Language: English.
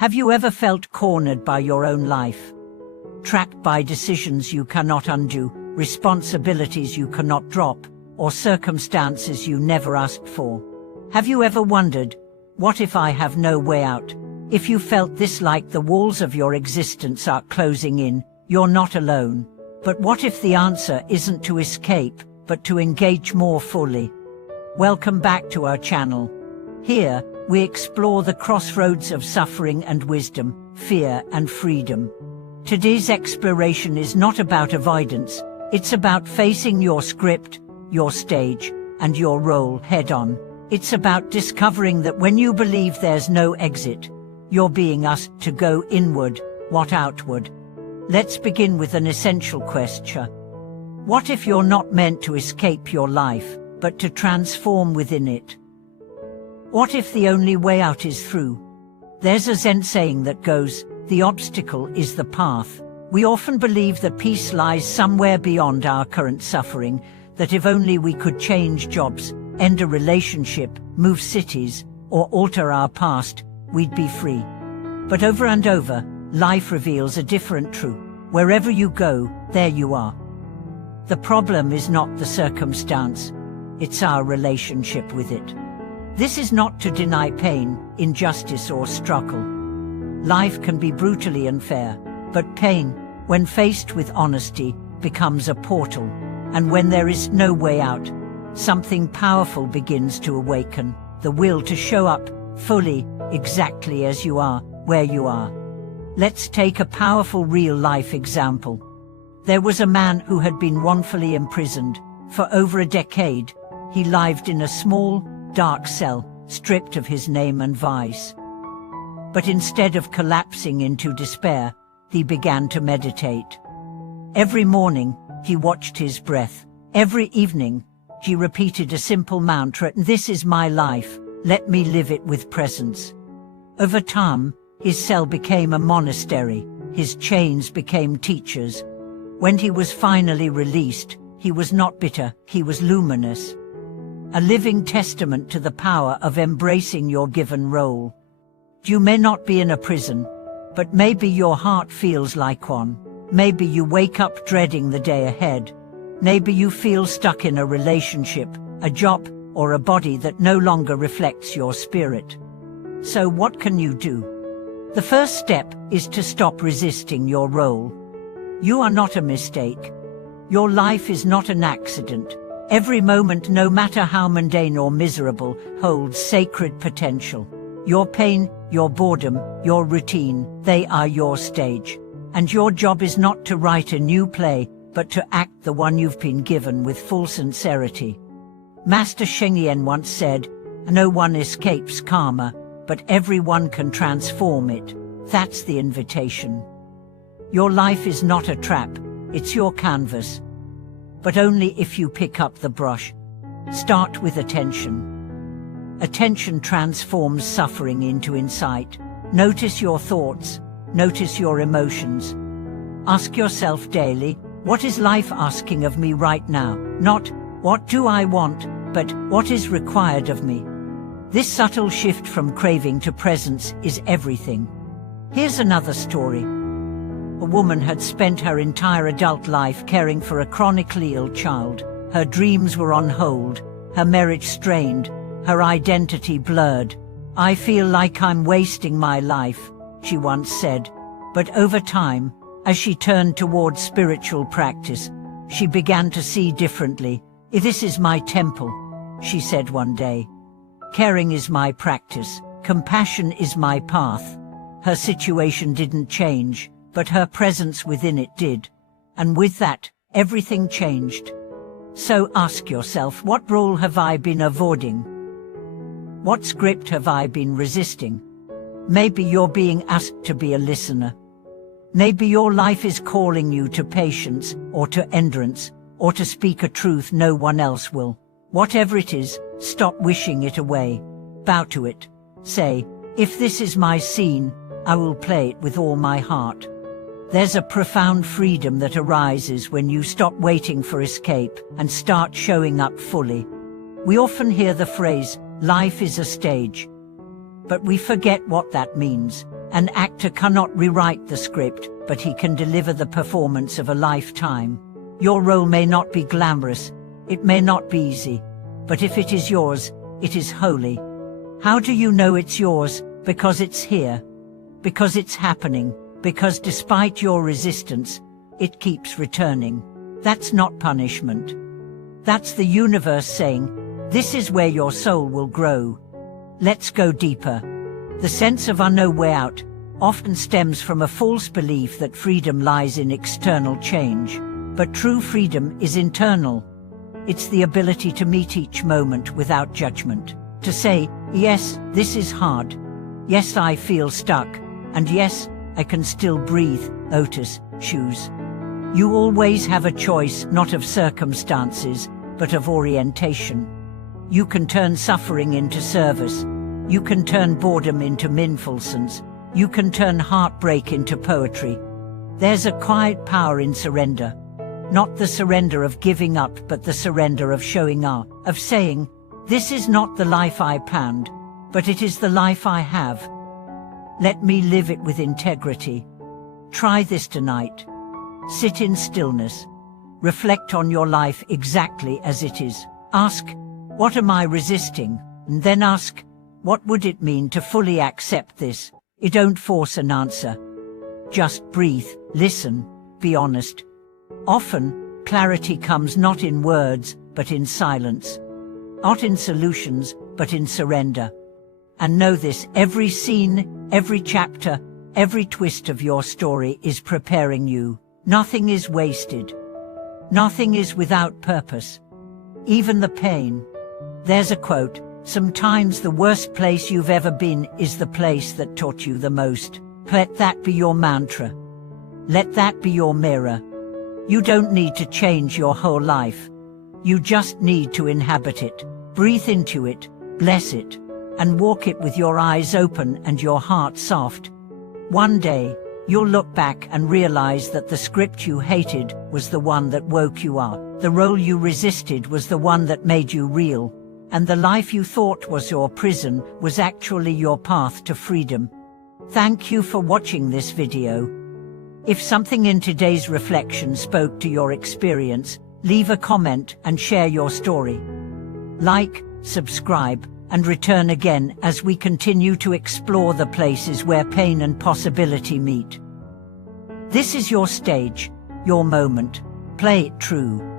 Have you ever felt cornered by your own life? Trapped by decisions you cannot undo, responsibilities you cannot drop, or circumstances you never asked for? Have you ever wondered, what if I have no way out? If you felt this, like the walls of your existence are closing in, you're not alone. But what if the answer isn't to escape, but to engage more fully? Welcome back to our channel. Here, we explore the crossroads of suffering and wisdom, fear and freedom. Today's exploration is not about avoidance, it's about facing your script, your stage, and your role head-on. It's about discovering that when you believe there's no exit, you're being asked to go inward, not outward. Let's begin with an essential question. What if you're not meant to escape your life, but to transform within it? What if the only way out is through? There's a Zen saying that goes, the obstacle is the path. We often believe that peace lies somewhere beyond our current suffering, that if only we could change jobs, end a relationship, move cities, or alter our past, we'd be free. But over and over, life reveals a different truth. Wherever you go, there you are. The problem is not the circumstance, it's our relationship with it. This is not to deny pain, injustice or struggle. Life can be brutally unfair, but pain, when faced with honesty, becomes a portal. And when there is no way out, something powerful begins to awaken, the will to show up fully, exactly as you are, where you are. Let's take a powerful real-life example. There was a man who had been wrongfully imprisoned. For over a decade, he lived in a small, dark cell, stripped of his name and vice. But instead of collapsing into despair, he began to meditate. Every morning, he watched his breath. Every evening, he repeated a simple mantra, "This is my life, let me live it with presence." Over time, his cell became a monastery, his chains became teachers. When he was finally released, he was not bitter, he was luminous. A living testament to the power of embracing your given role. You may not be in a prison, but maybe your heart feels like one. Maybe you wake up dreading the day ahead. Maybe you feel stuck in a relationship, a job, or a body that no longer reflects your spirit. So what can you do? The first step is to stop resisting your role. You are not a mistake. Your life is not an accident. Every moment, no matter how mundane or miserable, holds sacred potential. Your pain, your boredom, your routine, they are your stage. And your job is not to write a new play, but to act the one you've been given with full sincerity. Master Sheng Yen once said, "No one escapes karma, but everyone can transform it." That's the invitation. Your life is not a trap, it's your canvas. But only if you pick up the brush. Start with attention. Attention transforms suffering into insight. Notice your thoughts, notice your emotions. Ask yourself daily, what is life asking of me right now? Not, what do I want, but what is required of me? This subtle shift from craving to presence is everything. Here's another story. A woman had spent her entire adult life caring for a chronically ill child. Her dreams were on hold, her marriage strained, her identity blurred. "I feel like I'm wasting my life," she once said. But over time, as she turned towards spiritual practice, she began to see differently. "This is my temple," she said one day. "Caring is my practice, compassion is my path." Her situation didn't change, but her presence within it did. And with that, everything changed. So ask yourself, what role have I been avoiding? What script have I been resisting? Maybe you're being asked to be a listener. Maybe your life is calling you to patience, or to endurance, or to speak a truth no one else will. Whatever it is, stop wishing it away. Bow to it. Say, "If this is my scene, I will play it with all my heart." There's a profound freedom that arises when you stop waiting for escape and start showing up fully. We often hear the phrase, "Life is a stage." But we forget what that means. An actor cannot rewrite the script, but he can deliver the performance of a lifetime. Your role may not be glamorous, it may not be easy, but if it is yours, it is holy. How do you know it's yours? Because it's here. Because it's happening. Because despite your resistance, it keeps returning. That's not punishment. That's the universe saying, this is where your soul will grow. Let's go deeper. The sense of no way out often stems from a false belief that freedom lies in external change. But true freedom is internal. It's the ability to meet each moment without judgment. To say, yes, this is hard. Yes, I feel stuck. And yes, I can still breathe. Otis, shoes. You always have a choice, not of circumstances, but of orientation. You can turn suffering into service. You can turn boredom into mindfulness. You can turn heartbreak into poetry. There's a quiet power in surrender. Not the surrender of giving up, but the surrender of showing up, of saying, this is not the life I planned, but it is the life I have. Let me live it with integrity. Try this tonight. Sit in stillness. Reflect on your life exactly as it is. Ask, what am I resisting? And then ask, what would it mean to fully accept this? Don't force an answer. Just breathe, listen, be honest. Often, clarity comes not in words, but in silence. Not in solutions, but in surrender. And know this, every scene, every chapter, every twist of your story is preparing you. Nothing is wasted. Nothing is without purpose. Even the pain. There's a quote, sometimes the worst place you've ever been is the place that taught you the most. Let that be your mantra. Let that be your mirror. You don't need to change your whole life. You just need to inhabit it, breathe into it, bless it, and walk it with your eyes open and your heart soft. One day, you'll look back and realize that the script you hated was the one that woke you up. The role you resisted was the one that made you real. And the life you thought was your prison was actually your path to freedom. Thank you for watching this video. If something in today's reflection spoke to your experience, leave a comment and share your story. Like, subscribe, and return again as we continue to explore the places where pain and possibility meet. This is your stage, your moment. Play it true.